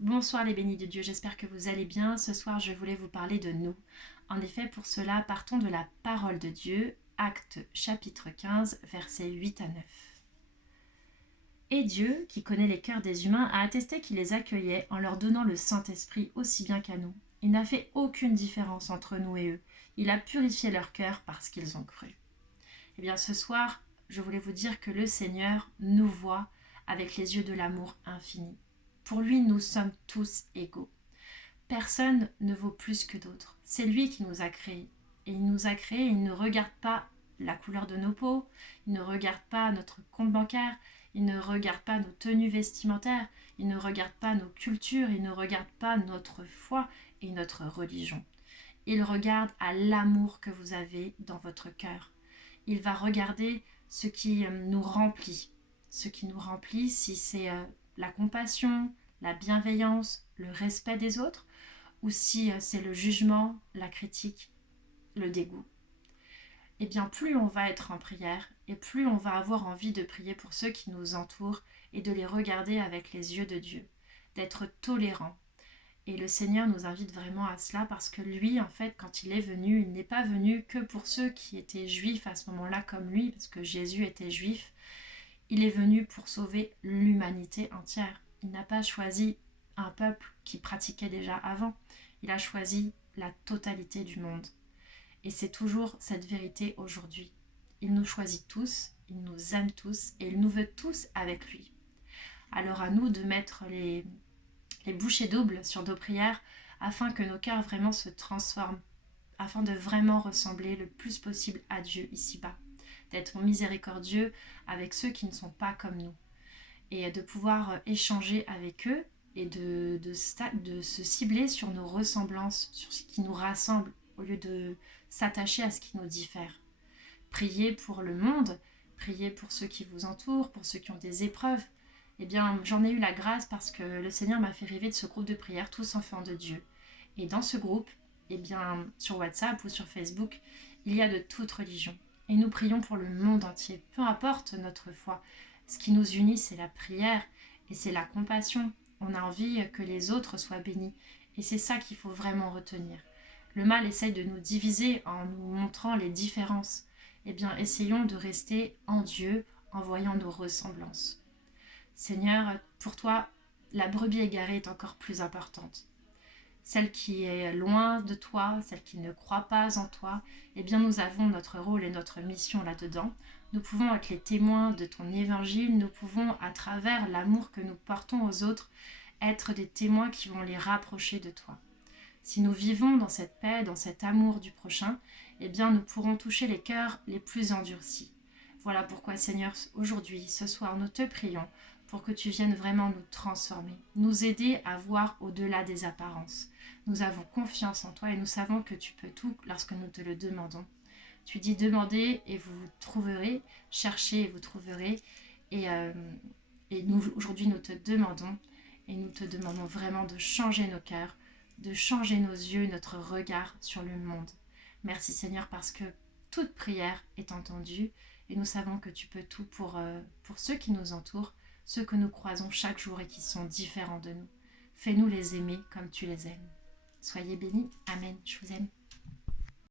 Bonsoir les bénis de Dieu, j'espère que vous allez bien. Ce soir, je voulais vous parler de nous. En effet, pour cela, partons de la parole de Dieu, Actes chapitre 15, versets 8 à 9. Et Dieu, qui connaît les cœurs des humains, a attesté qu'il les accueillait en leur donnant le Saint-Esprit aussi bien qu'à nous. Il n'a fait aucune différence entre nous et eux. Il a purifié leur cœur parce qu'ils ont cru. Eh bien, ce soir, je voulais vous dire que le Seigneur nous voit avec les yeux de l'amour infini. Pour lui, nous sommes tous égaux. Personne ne vaut plus que d'autres. C'est lui qui nous a créés. Et il nous a créés, il ne regarde pas la couleur de nos peaux, il ne regarde pas notre compte bancaire, il ne regarde pas nos tenues vestimentaires, il ne regarde pas nos cultures, il ne regarde pas notre foi et notre religion. Il regarde à l'amour que vous avez dans votre cœur. Il va regarder ce qui nous remplit. Ce qui nous remplit, si c'est la compassion, la bienveillance, le respect des autres, ou si c'est le jugement, la critique, le dégoût. Et bien plus on va être en prière, et plus on va avoir envie de prier pour ceux qui nous entourent et de les regarder avec les yeux de Dieu, d'être tolérant. Et le Seigneur nous invite vraiment à cela parce que lui, en fait, quand il est venu, il n'est pas venu que pour ceux qui étaient juifs à ce moment-là comme lui, parce que Jésus était juif. Il est venu pour sauver l'humanité entière. Il n'a pas choisi un peuple qui pratiquait déjà avant. Il a choisi la totalité du monde. Et c'est toujours cette vérité aujourd'hui. Il nous choisit tous, il nous aime tous et il nous veut tous avec lui. Alors à nous de mettre les bouchées doubles sur nos prières afin que nos cœurs vraiment se transforment, afin de vraiment ressembler le plus possible à Dieu ici-bas, d'être miséricordieux avec ceux qui ne sont pas comme nous et de pouvoir échanger avec eux et de se cibler sur nos ressemblances, sur ce qui nous rassemble au lieu de s'attacher à ce qui nous diffère. Priez pour le monde, priez pour ceux qui vous entourent, pour ceux qui ont des épreuves. Eh bien, j'en ai eu la grâce parce que le Seigneur m'a fait rêver de ce groupe de prière, tous enfants de Dieu. Et dans ce groupe, eh bien, sur WhatsApp ou sur Facebook, il y a de toute religion. Et nous prions pour le monde entier, peu importe notre foi. Ce qui nous unit, c'est la prière et c'est la compassion. On a envie que les autres soient bénis. Et c'est ça qu'il faut vraiment retenir. Le mal essaye de nous diviser en nous montrant les différences. Eh bien, essayons de rester en Dieu en voyant nos ressemblances. Seigneur, pour toi, la brebis égarée est encore plus importante. Celle qui est loin de toi, celle qui ne croit pas en toi, eh bien nous avons notre rôle et notre mission là-dedans. Nous pouvons être les témoins de ton évangile, nous pouvons, à travers l'amour que nous portons aux autres, être des témoins qui vont les rapprocher de toi. Si nous vivons dans cette paix, dans cet amour du prochain, eh bien nous pourrons toucher les cœurs les plus endurcis. Voilà pourquoi, Seigneur, aujourd'hui, ce soir, nous te prions pour que tu viennes vraiment nous transformer, nous aider à voir au-delà des apparences. Nous avons confiance en toi et nous savons que tu peux tout lorsque nous te le demandons. Tu dis demandez et vous trouverez, cherchez et vous trouverez. Et, euh, et nous, aujourd'hui, nous te demandons et nous te demandons vraiment de changer nos cœurs, de changer nos yeux, notre regard sur le monde. Merci Seigneur parce que toute prière est entendue et nous savons que tu peux tout pour ceux qui nous entourent, ceux que nous croisons chaque jour et qui sont différents de nous. Fais-nous les aimer comme tu les aimes. Soyez bénis. Amen. Je vous aime.